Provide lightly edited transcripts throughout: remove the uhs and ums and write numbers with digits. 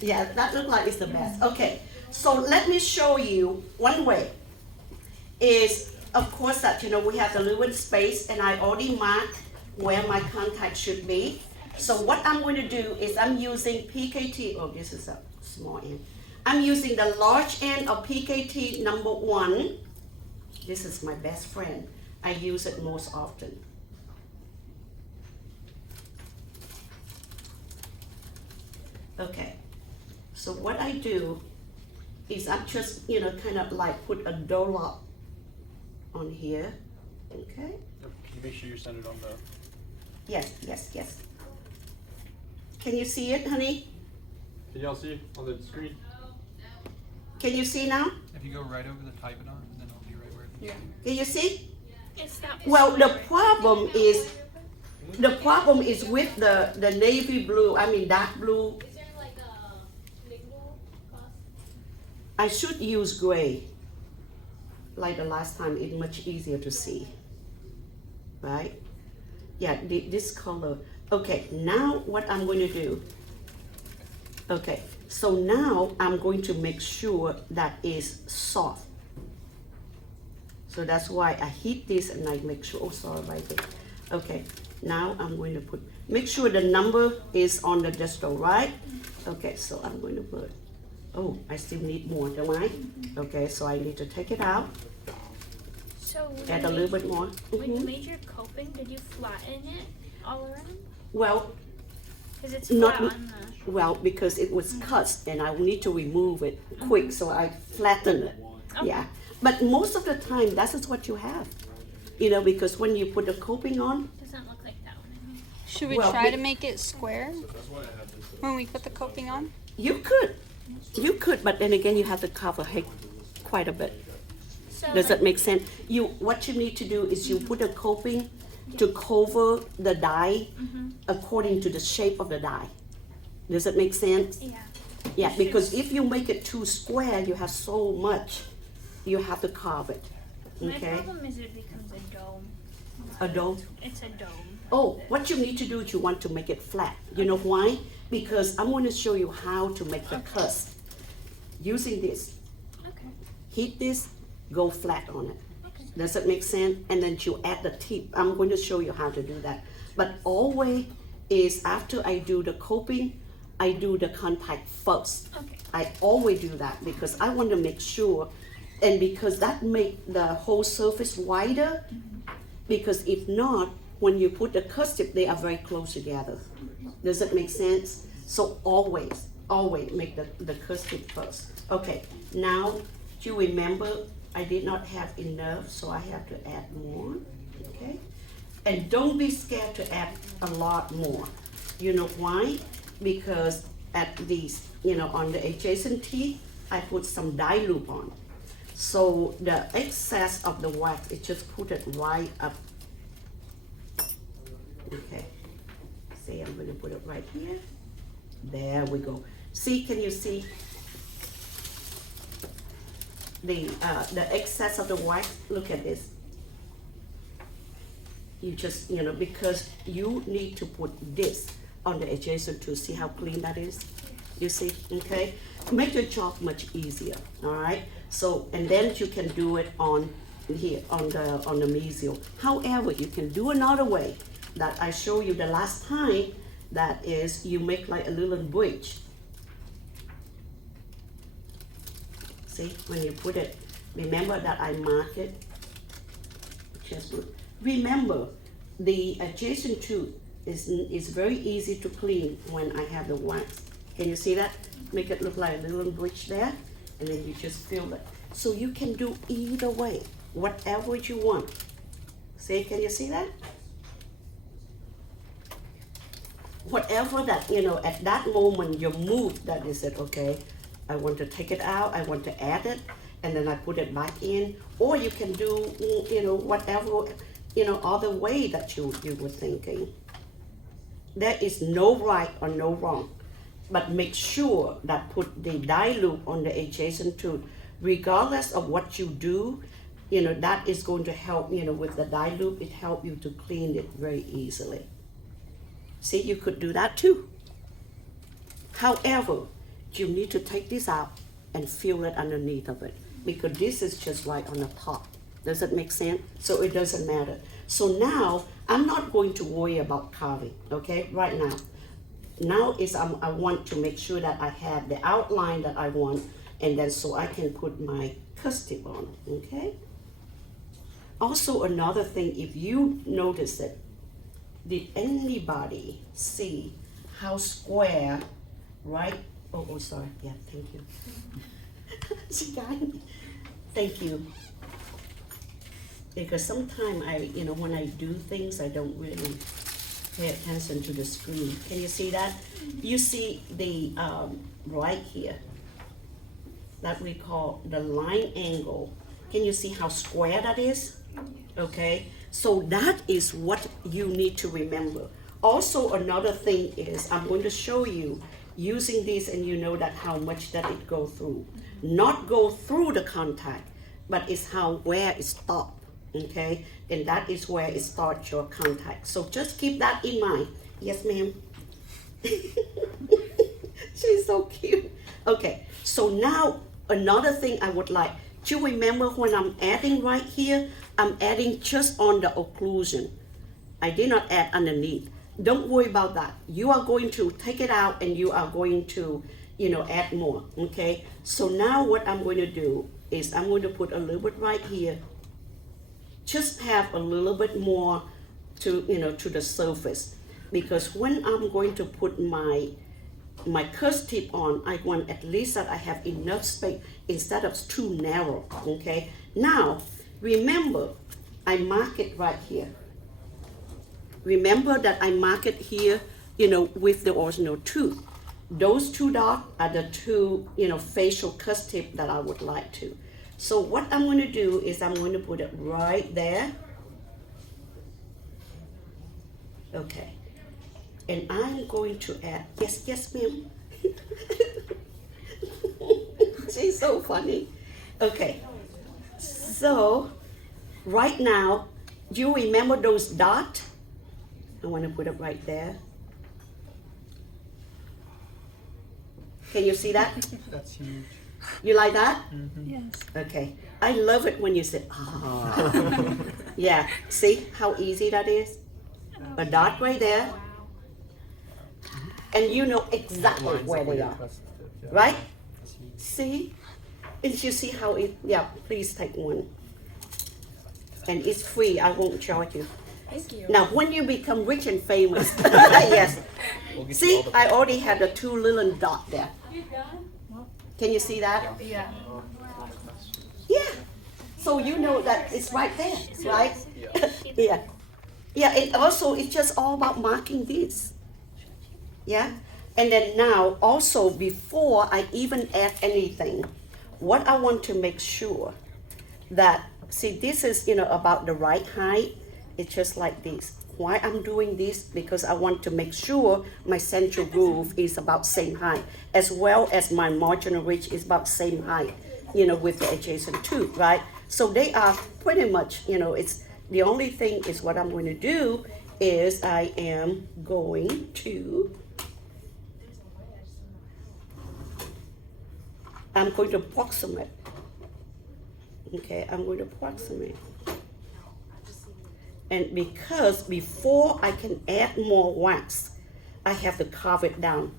Yeah, that looks like it's the best. Okay, so let me show you one way. Is of course that we have the little space, and I already marked where my contact should be. So what I'm going to do is I'm using PKT. Oh, this is a small end. I'm using the large end of PKT number 1. This is my best friend. I use it most often. Okay, so what I do is I'm just, kind of like put a dollop on here, okay? Yep. Can you make sure you're centered on the... Yes, yes, yes. Can you see it, honey? Can y'all see on the screen? Can you see now? If you go right over the type it on, then it'll be right where it needs to be. Can you see? It's that Well, the problem is with the navy blue, I mean dark blue. Is there like a label cost? I should use gray. Like the last time, it's much easier to see. Right? Yeah, this color. Okay, now what I'm going to do. Okay, so now I'm going to make sure that is soft. So that's why I heat this and I make sure, oh sorry, right there. Okay, now I'm going to make sure the number is on the distal, right? Okay, so I'm going to put, oh, I still need more, don't I? Okay, so I need to take it out, So add a little bit more. when you made your coping, did you flatten it all around? Well, Because it's Not- flat on the... well, because it was cut and I need to remove it quick, so I flatten it. Okay. Yeah, but most of the time, that is what you have. Because when you put the coping on, Doesn't look like that one anymore. Should we Well, try we- to make it square when we put the coping on? you could, but then again, you have to cover quite a bit. So Does that like, make sense? What you need to do is you put a coping to cover the die according to the shape of the die. Does it make sense? yeah. Yeah, because if you make it too square, you have so much, you have to carve it. My Okay? problem is it becomes a dome. A dome? It's a dome. Oh, what you need to do is you want to make it flat. You know why? Because I'm going to show you how to make the cusp. Using this, Okay. heat this, go flat on it. Okay. Does it make sense? And then you add the tip. I'm going to show you how to do that. But always is after I do the coping, I do the contact first. Okay. I always do that because I want to make sure, and because that make the whole surface wider. Because if not, when you put the cusp, they are very close together. Does it make sense? So always make the cusp first. Okay, now do you remember I did not have enough, so I have to add more, okay? And don't be scared to add a lot more. You know why? Because at these, on the adjacent teeth, I put some dye loop on. So the excess of the wax, it just put it right up. Okay, see, I'm gonna put it right here. There we go. See, can you see the excess of the wax? Look at this. You just, because you need to put this on the adjacent to see how clean that is. You see, okay? Make your job much easier, all right? So, and then you can do it on here, on the mesial. However, you can do another way that I showed you the last time. That is, you make like a little bridge. See, when you put it, remember that I mark it. Just remember, the adjacent tooth is very easy to clean when I have the wax. Can you see that? Make it look like a little bridge there, and then you just fill it. So you can do either way, whatever you want. See, can you see that? Whatever that, at that moment you move, that is it, okay? I want to take it out, I want to add it, and then I put it back in. Or you can do, whatever, other way that you were thinking. There is no right or no wrong. But make sure that put the dye loop on the adjacent tooth. Regardless of what you do, that is going to help, with the dye loop, it helps you to clean it very easily. See, you could do that too. However, you need to take this out and fill it underneath of it, because this is just right on the top. Does it make sense? So it doesn't matter. So now I'm not going to worry about carving, okay, right now. Now is I want to make sure that I have the outline that I want, and then so I can put my custard on, okay? Also another thing, if you notice it, did anybody see how square, right? Oh, sorry, yeah, thank you. She got me. Thank you. Because sometimes when I do things, I don't really pay attention to the screen. Can you see that? You see the right here, that we call the line angle. Can you see how square that is? Okay, so that is what you need to remember. Also, another thing is, I'm going to show you using this, and you know that how much that it go through. Not go through the contact, but it's where it stop, okay? And that is where it starts your contact. So just keep that in mind. Yes, ma'am. She's so cute. Okay, so now another thing I would like to remember, when I'm adding right here, I'm adding just on the occlusion. I did not add underneath. Don't worry about that. You are going to take it out and you are going to, add more, okay? So now what I'm going to do is I'm going to put a little bit right here. Just have a little bit more to the surface. Because when I'm going to put my curve tip on, I want at least that I have enough space instead of too narrow, okay? Now, remember, I mark it right here. Remember that I mark it here, with the original tooth. Those two dots are the two, facial curve tip that I would like to. So what I'm going to do is I'm going to put it right there. Okay. And I'm going to add, yes, ma'am. She's so funny. Okay. So, right now, do you remember those dots? I want to put it right there. Can you see that? That's huge. You like that? Yes. Okay. I love it when you say, ah. Yeah. See how easy that is? A dot right there. And you know exactly where they are. Right? See? And you see how it, yeah, please take one. And it's free, I won't charge you. Thank you. Now, when you become rich and famous, yes. See, I already had the two little dot there. Can you see that? Yeah. Yeah. So you know that it's right there, right? Yeah. Yeah, and also it's just all about marking this. Yeah? And then now, also before I even add anything, what I want to make sure that, see, this is, about the right height. It's just like this. Why I'm doing this? Because I want to make sure my central groove is about same height, as well as my marginal ridge is about same height, with the adjacent tooth, right? So they are pretty much, it's, the only thing is what I'm going to do is I am going to approximate. Okay, I'm going to approximate. And because before I can add more wax, I have to carve it down.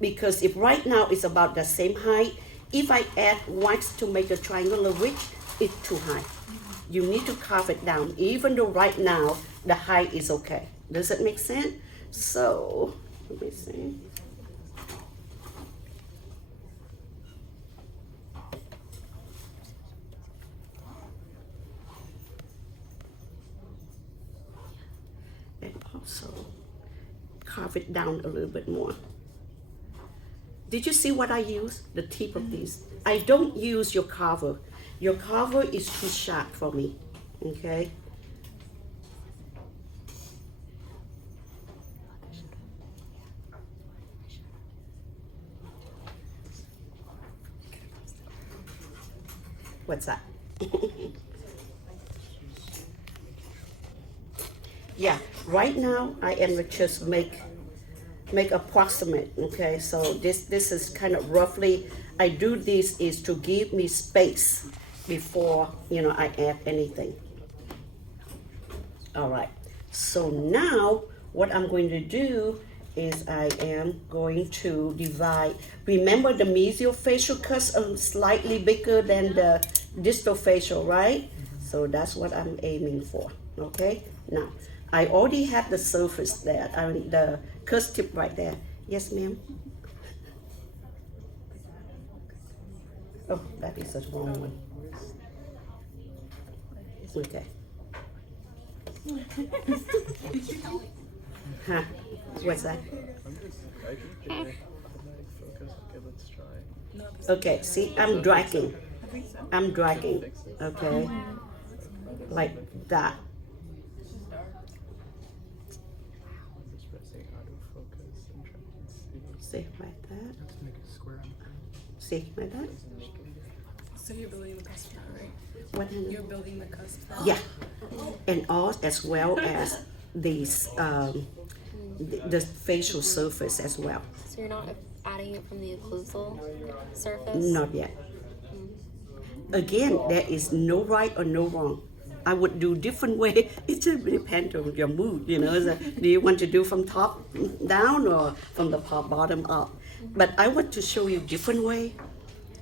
Because if right now it's about the same height, if I add wax to make a triangular ridge, it's too high. You need to carve it down, even though right now the height is okay. Does it make sense? So, let me see. And also carve it down a little bit more. Did you see what I use? The tip of this. I don't use your carver. Your carver is too sharp for me, okay? What's that? Yeah, right now I am just make make approximate, okay? So this is kind of roughly, I do this is to give me space before, I add anything. All right, so now what I'm going to do is I am going to divide. Remember the mesial facial cuts are slightly bigger than the distal facial, right? So that's what I'm aiming for, okay? Now, I already have the surface there, the cuss tip right there. Yes, ma'am? Oh, that is the wrong one. Okay. Huh? What's that? Okay, see, I'm dragging, okay? Like that. See, like that. Make it square. See, like that. So you're building the cusp now, right? What? You're building the cusp now? Yeah, and all as well as these the facial surface as well. So you're not adding it from the occlusal surface? Not yet. Again, there is no right or no wrong. I would do different way. It just depends on your mood, do you want to do from top down or from the bottom up? But I want to show you different way,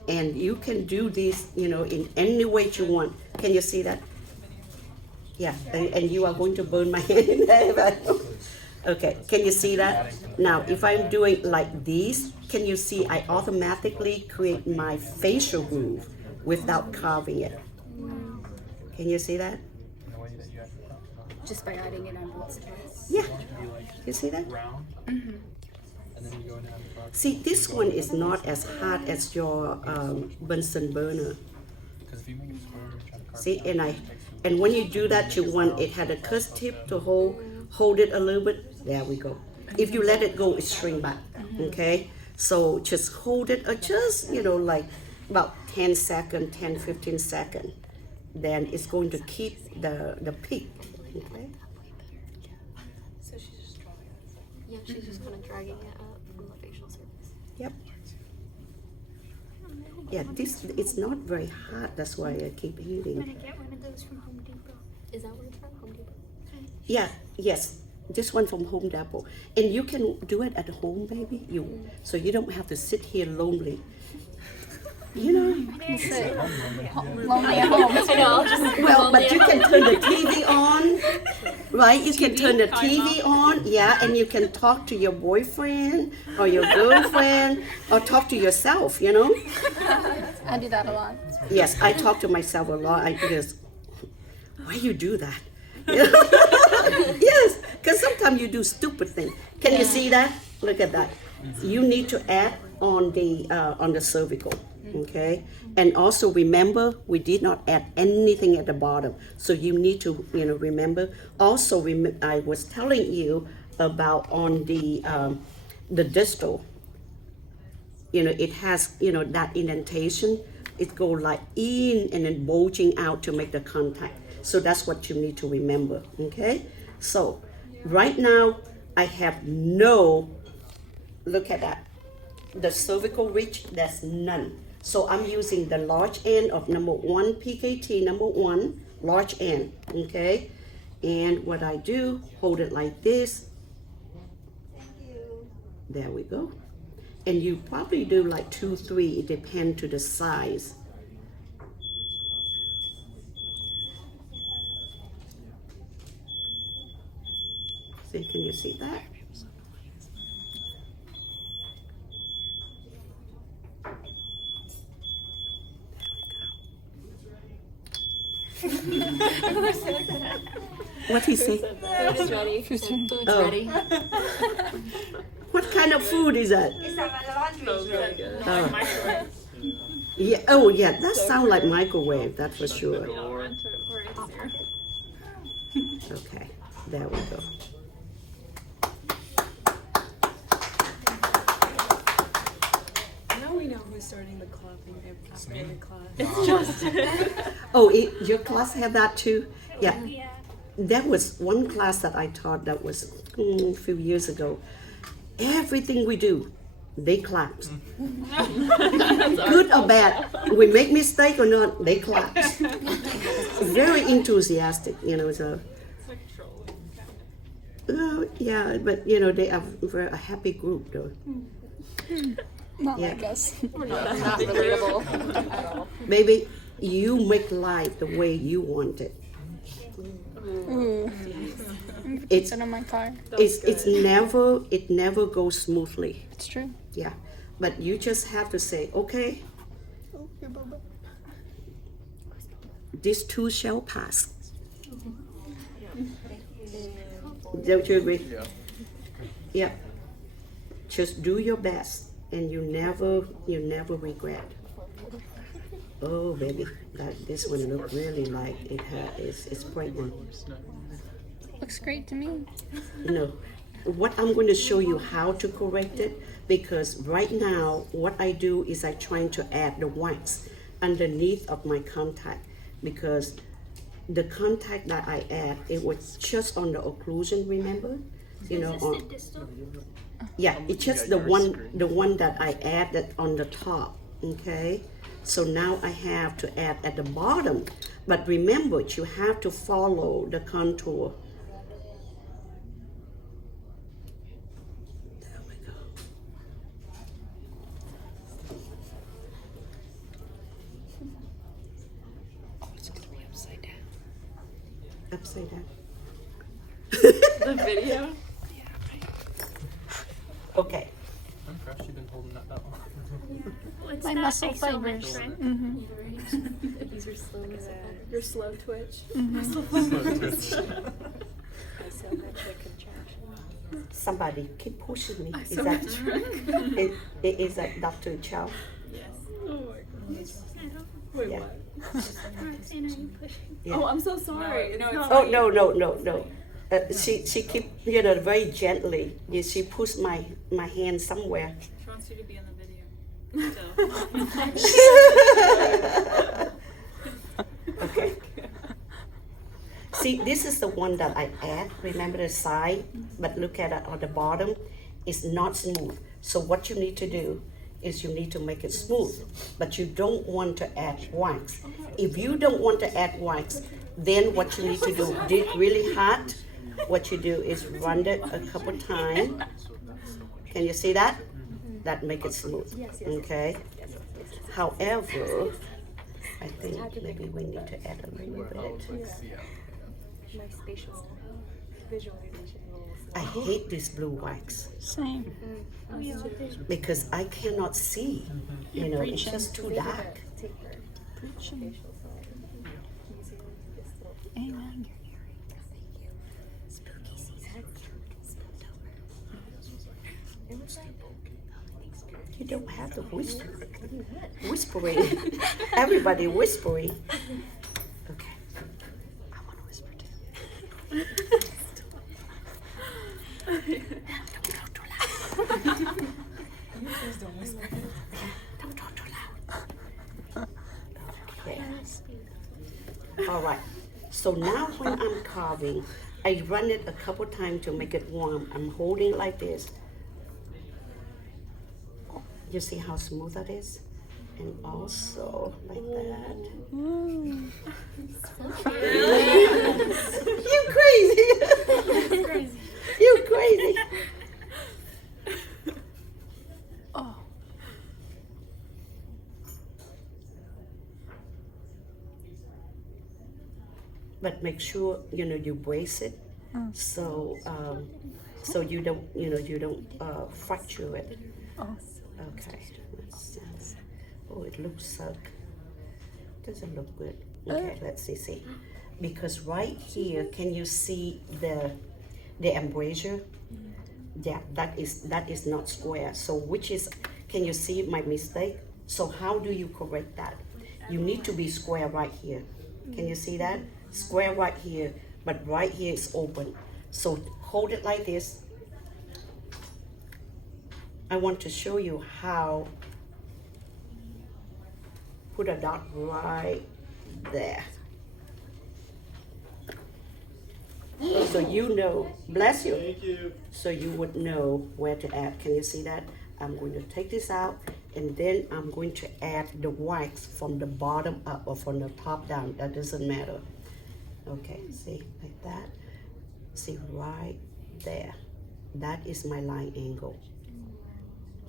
and you can do this, in any way you want. Can you see that? Yeah, and you are going to burn my hand in there. Okay, can you see that? Now, if I'm doing like this, can you see I automatically create my facial groove without carving it? Can you see that? Just by adding it on both sides? Yeah, you see that? Round. And then you go and add the box. See, this one is not as hard as your Bunsen burner. Because if you make it square, you're trying to carve See, it out. and when you do that, you want it had a cuss tip to hold it a little bit. There we go. If you let it go, it shrink back. Okay, so just hold it, just like about 10 seconds, 10, 15 seconds. Then it's going to keep the peak. Okay. So she's just drawing it. Yeah, she's just kind of dragging it up from the facial surface. Yep. Yeah, this it's not very hard. That's why I keep I'm hitting. gonna get one of those from Home Depot. Is that where it's from? Home Depot? Yeah, yes. This one from Home Depot. And you can do it at home, baby. So you don't have to sit here lonely. Lonely at home. I know, just Well, but you can turn the TV on, right? You can turn the TV on, yeah, and you can talk to your boyfriend or your girlfriend or talk to yourself, I do that a lot. Yes, I talk to myself a lot. Because, why you do that? Yes, because sometimes you do stupid things. Can you see that? Look at that. You need to add on the cervical, okay? And also remember, we did not add anything at the bottom, so you need to remember. Also, I was telling you about on the distal. It has that indentation. It go like in and then bulging out to make the contact. So that's what you need to remember, okay? So right now I have no, look at that. The cervical ridge, there's none. So I'm using the large end of number 1 PKT, number 1, large end, okay? And what I do, hold it like this. There we go. And you probably do like 2, 3, it depends to the size. See, can you see that? What he say? Food is ready. Food's Oh. ready. What kind of food is that? Is that my laundry? Oh. Yeah. Oh, yeah. That sounds like microwave. That's for sure. Okay. There we go. Now we know who's starting the clapping after the class. Oh, your class had that too? Yeah. Yeah. There was one class that I taught that was a few years ago. everything we do, they clap. Good or bad, we make mistake or not, they clap. Very enthusiastic, so. Yeah, but they are a happy group though. Not Yeah. like us. Not relatable at all. Baby, you make life the way you want it. Ooh. It's It's in my car. it never goes smoothly. It's true. Yeah, but you just have to say, okay, this too shall pass. Don't you agree? Yeah. Yeah. Just do your best, and you never regret. Oh, baby, this one look really like it's pregnant. Looks great to me. What I'm going to show you how to correct it, because right now what I do is I trying to add the wax underneath of my contact, because the contact that I add, it was just on the occlusion, remember? Is this On, the distal? yeah, it's just the one that I added on the top, okay? So now I have to add at the bottom, but remember, you have to follow the contour. There we go. Oh, it's gonna be upside down. Upside down. The video? Okay. I'm impressed you've been holding that long. What's My that? muscle fibers. Isometric? Mm-hmm. These are slow. Your slow twitch. Isometric contraction. Somebody keep pushing me. Isometric. Is that Dr. Chow? Yes. Oh my gosh. I don't. Wait, Yeah. what? Roxanne, are you pushing? Yeah. Oh, I'm so sorry. No, it's Oh, no. She keep, very gently. She push my hand somewhere. She wants you to be in the video. Okay. See, this is the one that I add. Remember the side, but look at it on the bottom. It's not smooth. So what you need to do is you need to make it smooth, but you don't want to add wax. If you don't want to add wax, then what you need to do, dig really hot. What you do is run it a couple times. Can you see that? That make it smooth. Okay. However, I think maybe we need to add a little bit. My spatial visualization rules. I hate this blue wax Same. We all do. because I cannot see. It's just too dark. Take her Preaching. facial side. Using this little. Amen. It was like. You don't have to whisper. Whispering. Everybody whispering. Okay. I want to whisper too. Don't talk too loud. You please don't whisper. Don't talk too loud. Okay. All right. So now when I'm carving, I run it a couple times to make it warm. I'm holding like this. You see how smooth that is? And also like that. Ooh. You crazy. You crazy. Oh. But make sure you brace it, so you don't fracture it. Oh. Okay. Let's see. Oh, it looks doesn't look good. Okay, let's see. Because right here, can you see the embrasure? Yeah, that is not square. So can you see my mistake? So how do you correct that? You need to be square right here. Can you see that? Square right here, but right here is open. So hold it like this. I want to show you how. Put a dot right there. So you know, bless you. Thank you. So you would know where to add. Can you see that? I'm going to take this out and then I'm going to add the wax from the bottom up or from the top down. That doesn't matter. Okay, see, like that. See, right there. That is my line angle.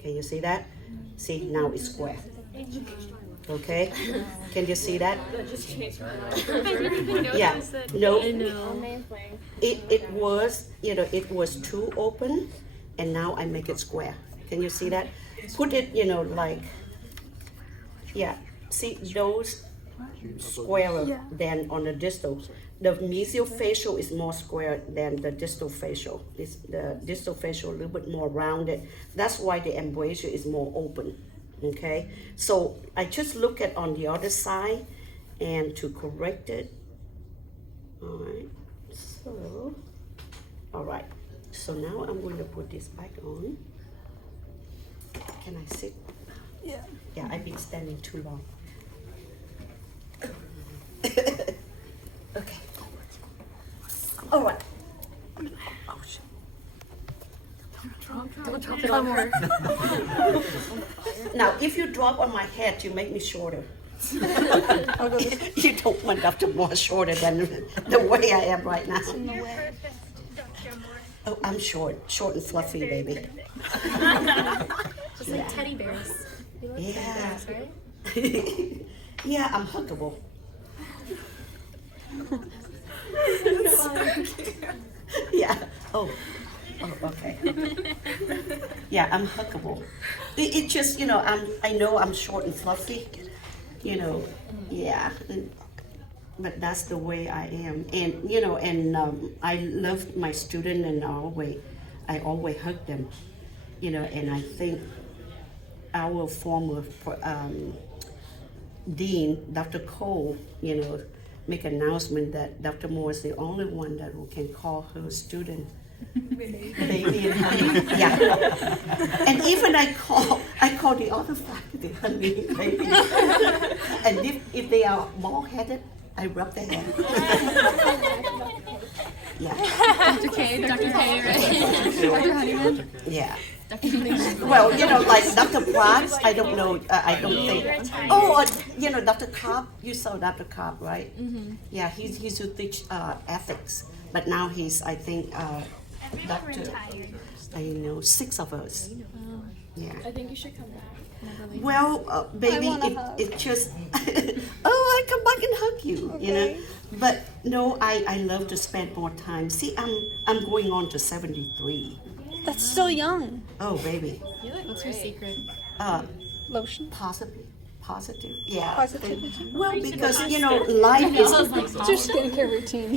Can you see that? See, now it's square. Okay, can you see that? Yeah, no, it was, it was too open and now I make it square. Can you see that? Put it, like, yeah, see those squarer than on the distal. The mesiofacial is more square than the distal facial. The distal facial a little bit more rounded. That's why the embrasure is more open. Okay, so I just look at on the other side and to correct it. All right, so now I'm going to put this back on. Can I sit? Yeah, I've been standing too long. Okay, all right. Don't drop it on her. Now, if you drop on my head, you make me shorter. You don't want Dr. Moore shorter than the way I am right now. You're perfect, Dr. Moore. Oh, I'm short and fluffy, baby. Just like teddy bears. You love teddy bears, right? Yeah, I'm huggable. Yeah. Oh, okay. Yeah, I'm huggable. It just, I know I'm short and fluffy, yeah. But that's the way I am. And, I love my student and I always hug them, and I think our former dean, Dr. Cole, make an announcement that Dr. Moore is the only one that can call her student baby and honey. Yeah. And even I call the other faculty honey baby. And if they are bald-headed, I rub their hair. Yeah. Dr. K, right? Dr. Honeyman? Yeah. Well, like Dr. Pratt, I don't know, I don't think. Oh, Dr. Cobb, you saw Dr. Cobb, right? Mm-hmm. Yeah, he used to teach ethics, but now he's, I think, Dr. I know, 6 of us. Yeah. I think you should come back. Well, baby, it just, I come back and hug you, Okay. But no, I love to spend more time. See, I'm going on to 73. That's still young. Oh, baby. What's your secret? Lotion. Positive, yeah. Positivity. Well, because life is, It's your skincare routine.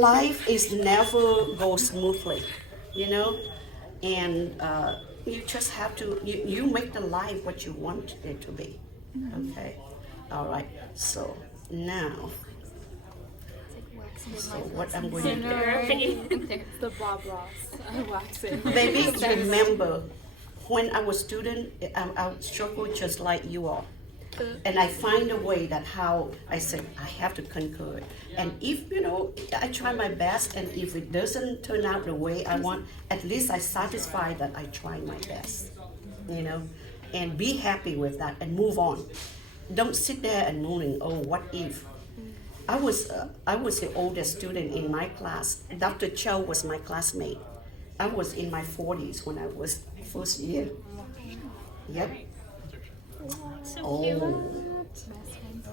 life is never go smoothly, and you just have to you make the life what you want it to be. Okay, all right. So now, what I'm going to do. The Bob Ross waxing. Baby, remember, when I was student, I struggled just like you are. And I find a way that how I said, I have to concur. And if, I try my best, and if it doesn't turn out the way I want, at least I satisfy that I tried my best, and be happy with that and move on. Don't sit there and moaning, oh, what if? I was the oldest student in my class. Dr. Chow was my classmate. I was in my 40s when I was first year. Yep. So Oh.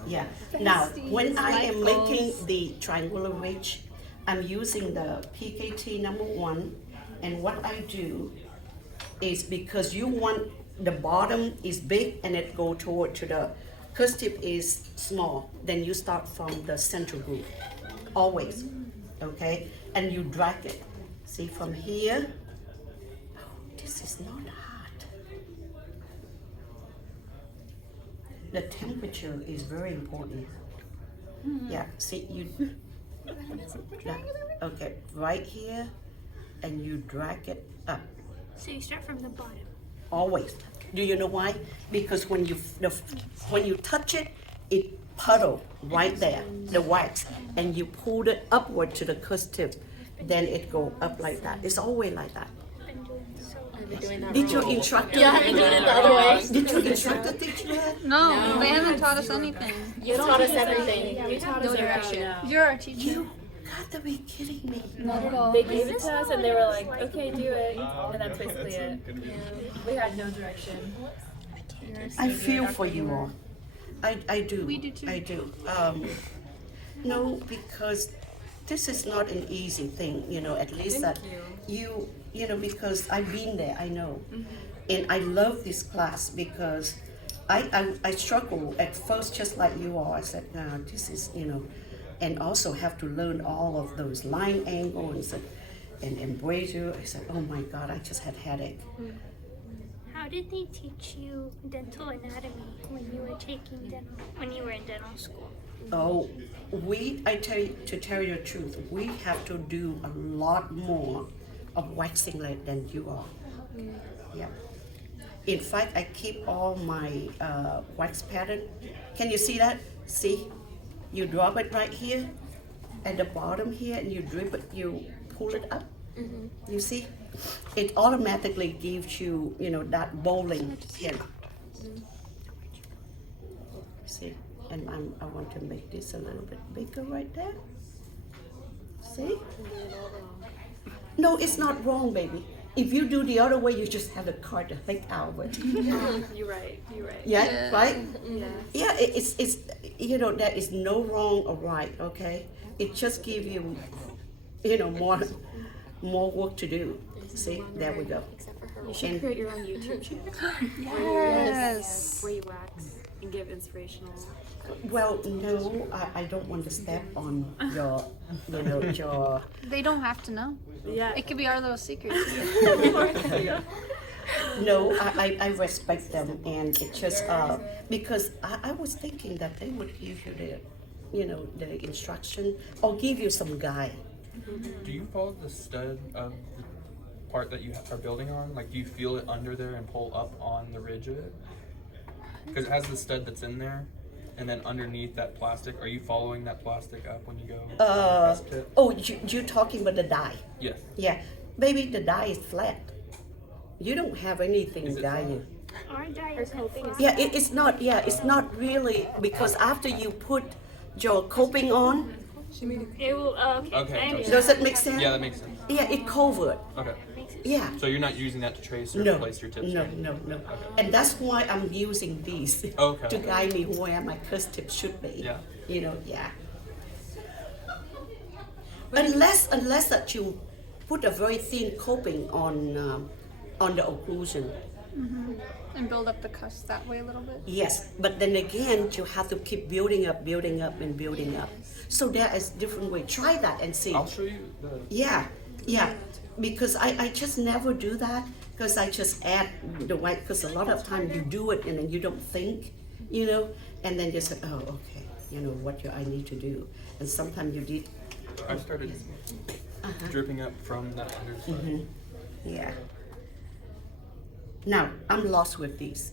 Yeah. Now, when I am making the triangular ridge, I'm using the PKT #1, and what I do is, because you want the bottom is big and it go toward to the curve tip is small, then you start from the central groove, always, okay? And you drag it. See, from here, oh, this is not hot. The temperature is very important. Yeah, see, okay, right here, and you drag it up. So you start from the bottom. Always. Do you know why? Because when you touch it, it puddle right there, the wax, and you pull it upward to the cusp tip, then it go up like that. It's always like that. I'm doing so Did your instructor? Yeah, I've been doing it the other way. Did your instructor teach you that? No, they haven't taught us anything. You taught us everything. You taught No us direction. how. You're our teacher. You got to be kidding me. Not at all. They gave it to us and they were like, okay, do it. And that's basically it. We had no direction. I feel for you all. I do. We do too. I do. No, because this is not an easy thing, at least that you because I've been there, I know. And I love this class because I struggle at first just like you are. I said, no, this is, and also have to learn all of those line angles and embrasure. I said, oh my God, I just had headache. How did they teach you dental anatomy when you were in dental school? Oh, to tell you the truth, we have to do a lot more of waxing than you are. Yeah. In fact, I keep all my wax pattern. Can you see that? See? You drop it right here at the bottom here and you drip it, you pull it up. You see? It automatically gives you, that bowling pin. See? And I want to make this a little bit bigger right there. See? No, it's not wrong, baby. If you do the other way, you just have to cut the heck out of it. You're right. Yeah, right? Yeah. Yeah, it's there is no wrong or right, okay? It just gives you, more work to do. See, there we go. You should create your own YouTube channel. Yes. Where you wax and give inspirational. Well, no, I don't want to step on your, your. They don't have to know. Yeah. It could be our little secret. No, I respect them, and it just because I was thinking that they would give you the instruction or give you some guide. Do you follow the stud of the part that you are building on? Like, do you feel it under there and pull up on the ridge of it? Because it has the stud that's in there, and then underneath that plastic, are you following that plastic up when you go? Cusp tip? Oh, you're talking about the die? Yes. Yeah, baby, the die is flat. You don't have anything Is it guiding. Our diet is Yeah, it's not. Yeah, it's not really because after you put your coping on, It will, okay. Okay, I understand. does it make sense? Yeah, that makes sense. Yeah, it covered. Okay. Yeah. So you're not using that to trace or No, place your tips? no, no, no. And that's why I'm using these Okay. to guide me where my cusp tip should be. Yeah. Yeah. Unless that you put a very thin coping on the occlusion. And build up the cusp that way a little bit. Yes, but then again, you have to keep building up, and building up. So there is different way. Try that and see. I'll show you the. Yeah. Because I just never do that because I just add the white because a lot of time you do it and then you don't think, and then you say, oh, okay, what I need to do. And sometimes you did, I started dripping up from that underside. yeah. Now, I'm lost with these.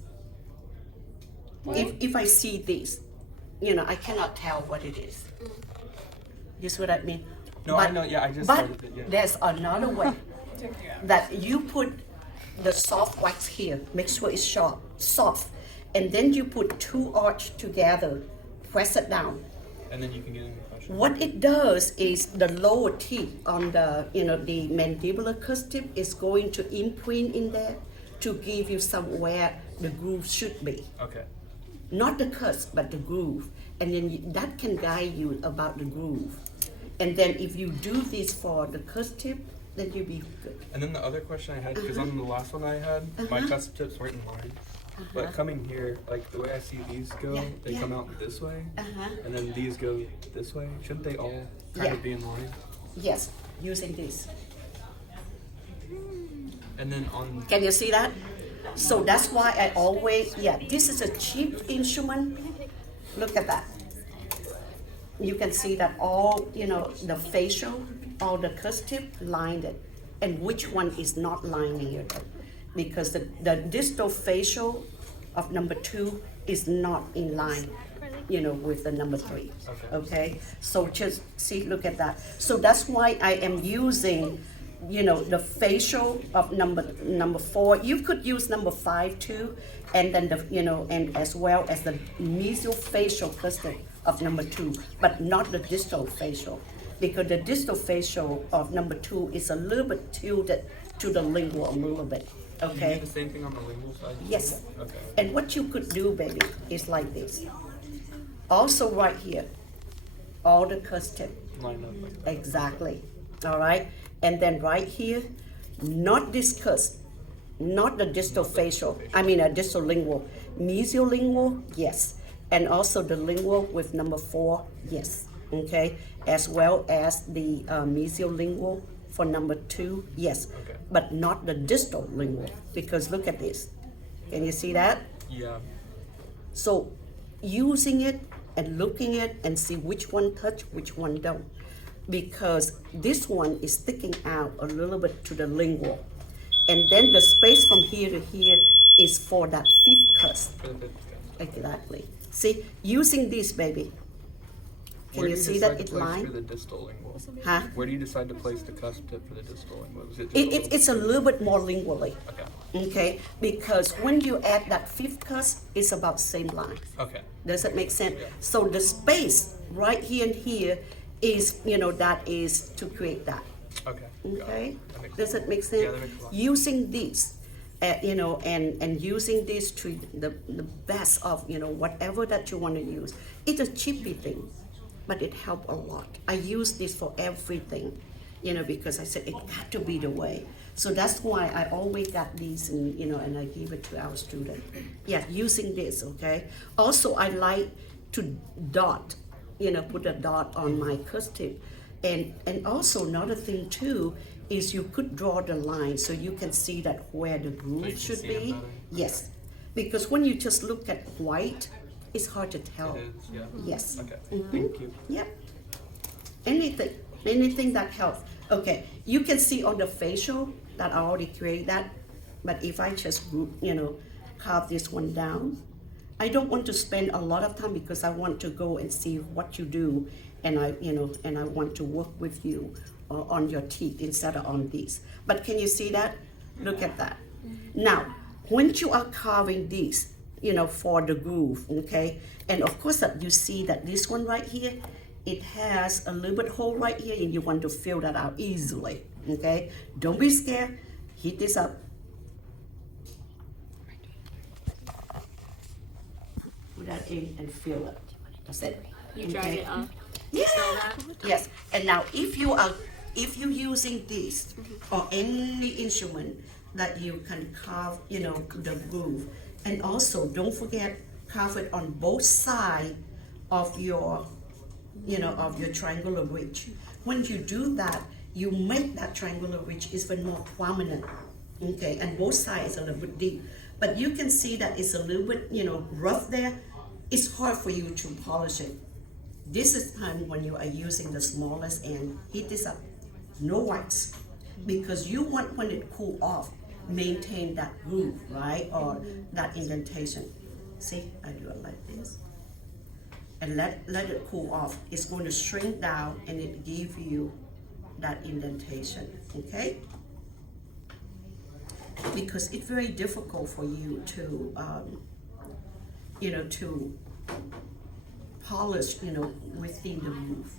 If I see these, I cannot tell what it is. You see what I mean? No, I know. Yeah, I just But started it. Yeah. there's another way that you put the soft wax here, make sure it's soft, and then you put two arch together, press it down. And then you can get in the question. What it does is the lower teeth on the the mandibular cusp tip is going to imprint in there to give you somewhere the groove should be. Okay. Not the cusp, but the groove, and then that can guide you about the groove. And then if you do this for the cusp tip, then you'll be good. And then the other question I had, because on the last one I had, my cusp tips weren't in line. But coming here, like the way I see these go, Yeah, they yeah. come out this way, Uh-huh. and then these go this way. Shouldn't they all kind Yeah. of be in line? Yes, using this. And then on Can you see that? So that's why I always, this is a cheap instrument. Look at that. You can see that all, the facial, all the cusp tip lined it. And which one is not lining it? Because the distal facial of number 2 is not in line. Acrylic with the number 3. Okay. Okay, so just see, look at that. So that's why I am using, the facial of number 4. You could use number 5 too, and then and as well as the mesiofacial cluster of number 2, but not the distal facial, because the distal facial of number 2 is a little bit tilted to the lingual a little bit. Do you Okay. do the same thing on the lingual side? Yes. Okay. And what you could do, baby, is like this. Also right here, all the cusp tip. Line up like that. Exactly. All right. And then right here, not this cusp, not the distal facial. I mean a distal lingual. Mesiolingual, yes. And also the lingual with number 4, yes. Okay. As well as the mesiolingual for number 2, yes. Okay. But not the distal lingual, because look at this. Can you see that? Yeah. So using it and looking at and see which one touch, which one don't. Because this one is sticking out a little bit to the lingual. And then the space from here to here is for that 5th cusp. For the 5th cusp. Exactly. See, using this, baby. Can Where you do see decide that to it place line? for the distal lingual? Huh? Where do you decide to place the cusp tip for the distal lingual? Is it just It's a little bit more lingually. Okay. Okay? Because when you add that 5th cusp, it's about same line. Okay. Does that make sense? Yeah. So the space right here and here is, that is to create that. Okay. Got it. Okay? That makes Does sense. that make sense? Yeah, that makes a lot. Using this, and using this to the best of, whatever that you want to use. It's a cheapy thing, but it helped a lot. I use this for everything, because I said it had to be the way. So that's why I always got these and I give it to our student. Yeah, using this, okay? Also, I like to dot, put a dot on my cusp tip. And also another thing too is you could draw the line so you can see that where the So you groove can should see it be. better? Yes, because when you just look at white, it's hard to tell. It is, yeah. Yes. Okay. Mhm. Thank you. Yep. Anything that helps. Okay, you can see on the facial that I already created that, but if I just carve this one down, I don't want to spend a lot of time because I want to go and see what you do, and I want to work with you on your teeth instead of on these. But can you see that? Look at that. Now, when you are carving these, for the groove, okay, and of course that you see that this one right here, it has a little bit hole right here, and you want to fill that out easily, okay? Don't be scared. Heat this up. Put that in and fill it. That's it. You dried Okay. it off. Yeah. Smell that? Yes. And now if you're using this or any instrument that you can carve, the groove. And also don't forget, carve it on both sides of your triangular ridge. When you do that, you make that triangular ridge even more prominent. Okay, and both sides are a little bit deep. But you can see that it's a little bit, rough there. It's hard for you to polish it. This is time when you are using the smallest end. Heat this up. No whites. Because you want, when it cool off, maintain that groove, right? Or that indentation. See, I do it like this. And let it cool off. It's going to shrink down and it give you that indentation, okay? Because it's very difficult for you to, to polish, within the roof.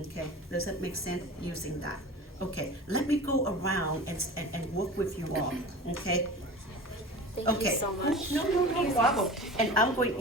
Okay, does that make sense using that? Okay, let me go around and work with you all, okay? Thank Okay. you so much. No problem. And I'm going